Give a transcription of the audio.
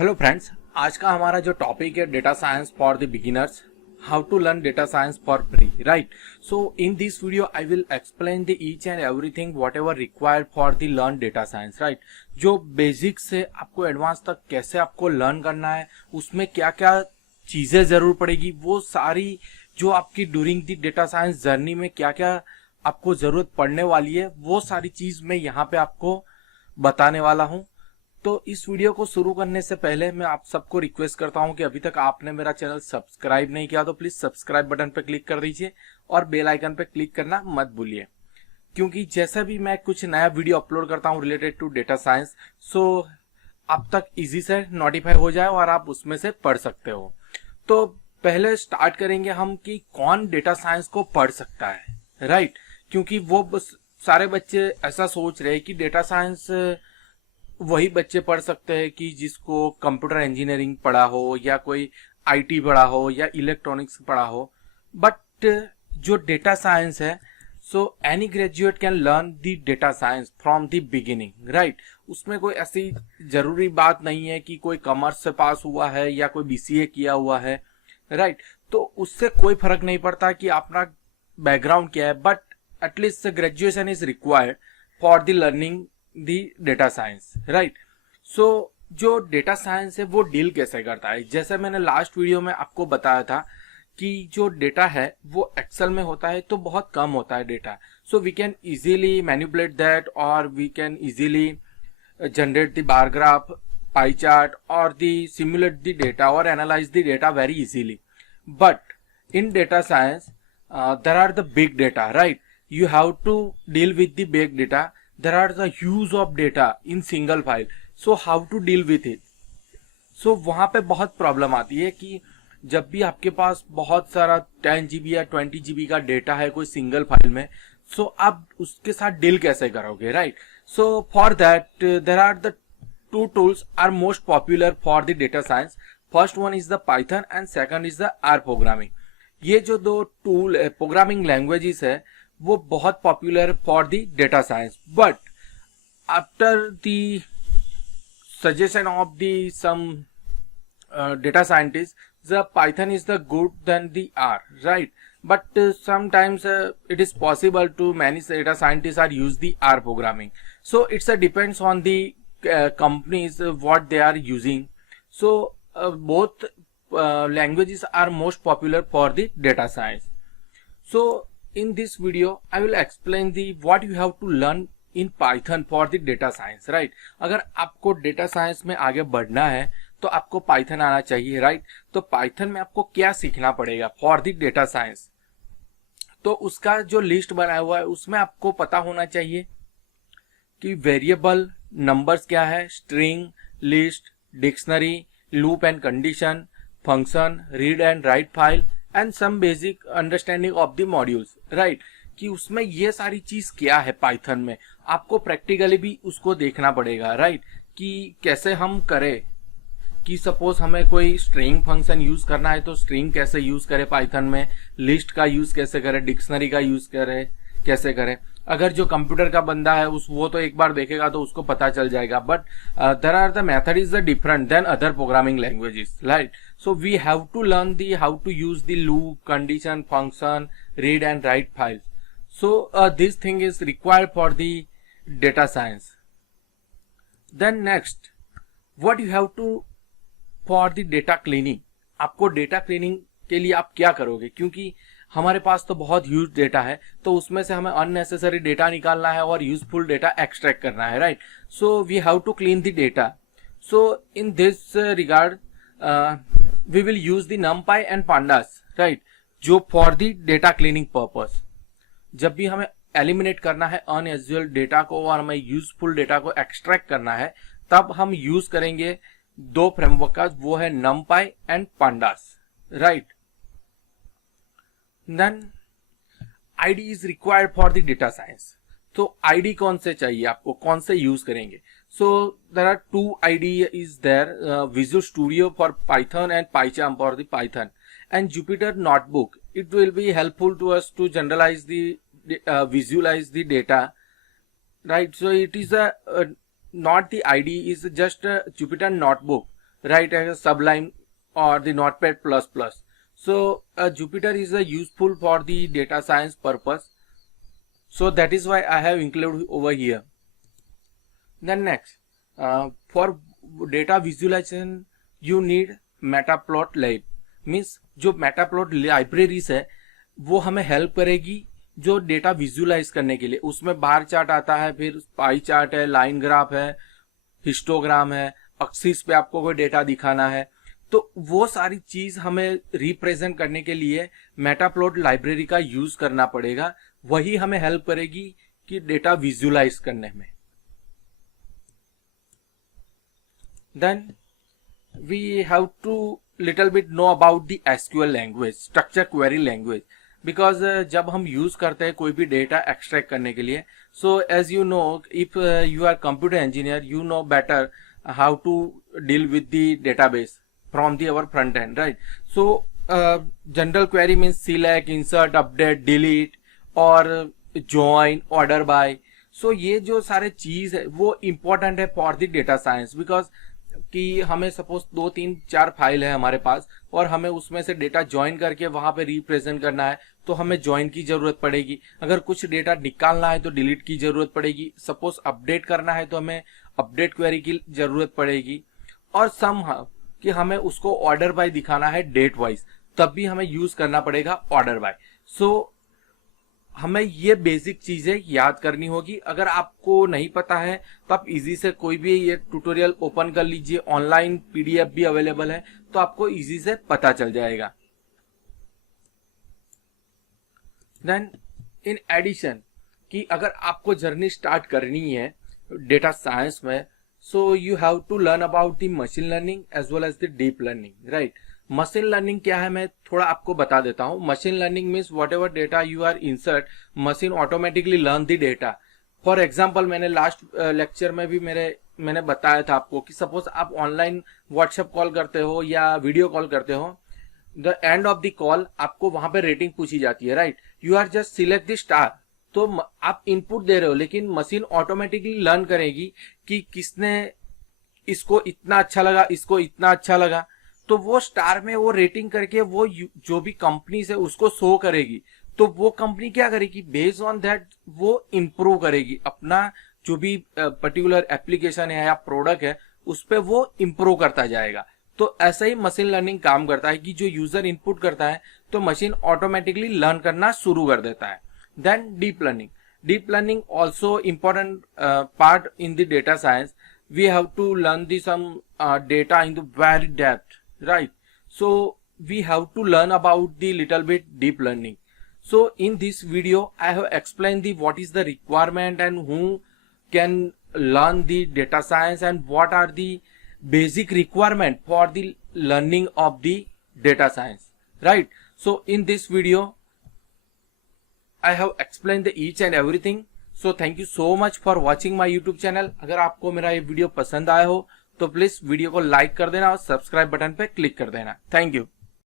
Hello friends, आज का हमारा जो टॉपिक है data science for the beginners, how to learn data science for free, right? So in this video I will explain the each and everything whatever required for the learn data science, right? जो basic से आपको advance तक कैसे आपको learn करना है, उसमें क्या क्या चीजें जरूर पड़ेगी, वो सारी जो आपकी during the data science journey में क्या क्या आपको जरूरत पड़ने वाली है, वो सारी चीज मैं यहाँ पे आपको बताने वाला हूँ। तो इस वीडियो को शुरू करने से पहले मैं आप सबको रिक्वेस्ट करता हूं कि अभी तक आपने मेरा चैनल सब्सक्राइब नहीं किया तो प्लीज सब्सक्राइब बटन पर क्लिक कर दीजिए और बेल आइकन पर क्लिक करना मत भूलिए, क्योंकि जैसा भी मैं कुछ नया वीडियो अपलोड करता हूं रिलेटेड टू डेटा साइंस, सो आप तक इजी से नोटिफाई हो जाए और आप उसमें से पढ़ सकते हो। तो पहले स्टार्ट करेंगे हम कि कौन डेटा साइंस को पढ़ सकता है, राइट? क्योंकि वो सारे बच्चे ऐसा सोच रहे हैं कि डेटा साइंस वही बच्चे पढ़ सकते हैं कि जिसको कंप्यूटर इंजीनियरिंग पढ़ा हो या कोई आईटी पढ़ा हो या इलेक्ट्रॉनिक्स पढ़ा हो। बट जो डेटा साइंस है, so any graduate can learn the data science from the beginning, right? उसमें कोई ऐसी जरूरी बात नहीं है कि कोई कॉमर्स से पास हुआ है या कोई बीसीए किया हुआ है, राइट? तो उससे कोई फर्क नहीं पड़ता कि अपना बैकग्राउंड क्या है, but at least graduation is required for the learning the data science, right? So जो डेटा साइंस है वो डील कैसे करता है, जैसे मैंने लास्ट वीडियो में आपको बताया था कि जो डेटा है वो एक्सेल में होता है तो बहुत कम होता है data, so we can easily manipulate that और we can easily generate the bar graph, pie chart और द सिमुलेट द डेटा और analyse the data very easily. But in data science there are the big data, right? You have to deal with the big data. There are the huge of data in single file, so how to deal with it? So वहां पे बहुत problem आती है कि जब भी आपके पास बहुत सारा 10 GB या 20 GB का डेटा है कोई सिंगल फाइल में, सो आप उसके साथ डील कैसे करोगे, right? So for that there are the two tools are most popular for the data science. First one is the Python and second is the R programming. ये जो दो टूल प्रोग्रामिंग लैंग्वेजेस है वो बहुत popular for the data science, but after the suggestion of the some data scientist, the Python is the good than the R, right? But sometimes it is possible to many data scientists are use the R programming, so it's depends on the companies what they are using. So both languages are most popular for the data science. So in this video I will explain the what you have to learn in Python for the data science, right? अगर आपको data science में आगे बढ़ना है तो आपको Python आना चाहिए, राइट? तो पाइथन में आपको क्या सीखना पड़ेगा फॉर द डेटा साइंस, तो उसका जो लिस्ट बनाया हुआ है उसमें आपको पता होना चाहिए कि वेरिएबल नंबर्स क्या है, string, list, dictionary, loop and condition, function, read and write file and some basic understanding of the modules, right? कि उसमें ये सारी चीज क्या है पाइथन में, आपको प्रैक्टिकली भी उसको देखना पड़ेगा, राइट? कि कैसे हम करें कि सपोज हमें कोई स्ट्रिंग फंक्शन यूज करना है तो स्ट्रिंग कैसे यूज करें पाइथन में, लिस्ट का यूज कैसे करें, डिक्शनरी का यूज करें कैसे करें। अगर जो कंप्यूटर का बंदा है वो तो एक बार देखेगा तो उसको पता चल जाएगा, but there are the method is the different than other programming languages, right? So we have to learn the how to use the loop, condition, function, read and write files. So this thing is required for the data science. Then next what you have to for the data cleaning. आपको data cleaning के लिए आप क्या करोगे, क्योंकि हमारे पास तो बहुत ह्यूज डेटा है तो उसमें से हमें अननेसेसरी डेटा निकालना है और यूजफुल डेटा एक्सट्रैक्ट करना है, right? So we have to clean the data. So in this regard we will use the numpy and pandas, right? जो for the data cleaning purpose, जब भी हमें एलिमिनेट करना है अनयूजुअल डेटा को और हमें यूजफुल डेटा को एक्सट्रैक्ट करना है, तब हम यूज करेंगे दो फ्रेमवर्क का, वो है numpy and pandas, right? Then ID is required for the data science. तो ID कौन से चाहिए आपको, कौन से यूज करेंगे? So there are two ID is there, Visual Studio for Python and PyCharm for the Python, and Jupyter Notebook. It will be helpful to us to generalize the visualize the data, right? So it is a not the ID is just a Jupyter Notebook, right, as Sublime or the Notepad++. So Jupyter is useful for the data science purpose, so that is why I have included over here. Then next, for data visualization you need Matplotlib, means जो Matplotlib libraries है वो हमें help करेगी जो data visualize करने के लिए। उसमें बार चार्ट आता है, फिर पाई चार्ट है, लाइन ग्राफ है, हिस्टोग्राम है, एक्सिस पे आपको कोई डेटा दिखाना है, तो वो सारी चीज हमें रिप्रेजेंट करने के लिए Matplotlib लाइब्रेरी का यूज करना पड़ेगा। वही हमें हेल्प करेगी कि डेटा विजुलाइज करने में। Then we have to little bit know about the SQL language, structure query language, because जब हम यूज करते हैं कोई भी डेटा एक्सट्रैक्ट करने के लिए, so as you know, if you are computer engineer, you know better how to deal with the database from the our front end, right? So general query means select, insert, update, delete और join, order by. So ये जो सारे चीज है वो important है for the data science, because कि हमें सपोज 2, 3, 4 फाइल है हमारे पास और हमें उसमें से डेटा ज्वाइन करके वहां पे रिप्रेजेंट करना है, तो हमें ज्वाइन की जरूरत पड़ेगी। अगर कुछ डेटा निकालना है तो डिलीट की जरूरत पड़ेगी। सपोज अपडेट करना है तो हमें अपडेट क्वेरी की जरूरत पड़ेगी। और समहाउ कि हमें उसको ऑर्डर बाय दिखाना है डेट वाइज, तब भी हमें यूज करना पड़ेगा ऑर्डर बाय। सो हमें ये बेसिक चीजें याद करनी होगी। अगर आपको नहीं पता है तो आप इजी से कोई भी ये ट्यूटोरियल ओपन कर लीजिए, ऑनलाइन PDF भी अवेलेबल है, तो आपको इजी से पता चल जाएगा। देन इन एडिशन कि अगर आपको जर्नी स्टार्ट करनी है डेटा साइंस में, so you have to learn about the machine learning as well as the deep learning, right. Machine learning क्या है मैं थोड़ा आपको बता देता हूं। Machine learning means whatever data you are insert, machine automatically learn the data. For example मैंने last lecture में भी मैंने बताया था आपको कि सपोज आप ऑनलाइन व्हाट्सएप कॉल करते हो या वीडियो कॉल करते हो, the end of the call आपको वहां पे रेटिंग पूछी जाती है, राइट। You are just select the star, तो आप इनपुट दे रहे हो, लेकिन मशीन ऑटोमेटिकली लर्न करेगी कि किसने इसको इतना अच्छा लगा, इसको इतना अच्छा लगा, तो वो स्टार में वो रेटिंग करके वो जो भी कंपनी है उसको शो करेगी। तो वो कंपनी क्या करेगी, बेस्ड ऑन दैट वो इंप्रूव करेगी अपना जो भी पर्टिकुलर एप्लीकेशन है या प्रोडक्ट है, उस पर वो इंप्रूव करता जाएगा। तो ऐसा ही मशीन लर्निंग काम करता है कि जो यूजर इनपुट करता है तो मशीन ऑटोमेटिकली लर्न करना शुरू कर देता है। Then deep learning also important part in the data science. We have to learn the some data in the very depth, right? So we have to learn about the little bit deep learning. So in this video I have explained the what is the requirement and who can learn the data science and what are the basic requirement for the learning of the data science, right? So in this video I have explained the each and everything. So thank you so much for watching my YouTube channel. अगर आपको मेरा ये video पसंद आया हो तो please video को like कर देना और सब्सक्राइब बटन पे क्लिक कर देना। Thank you.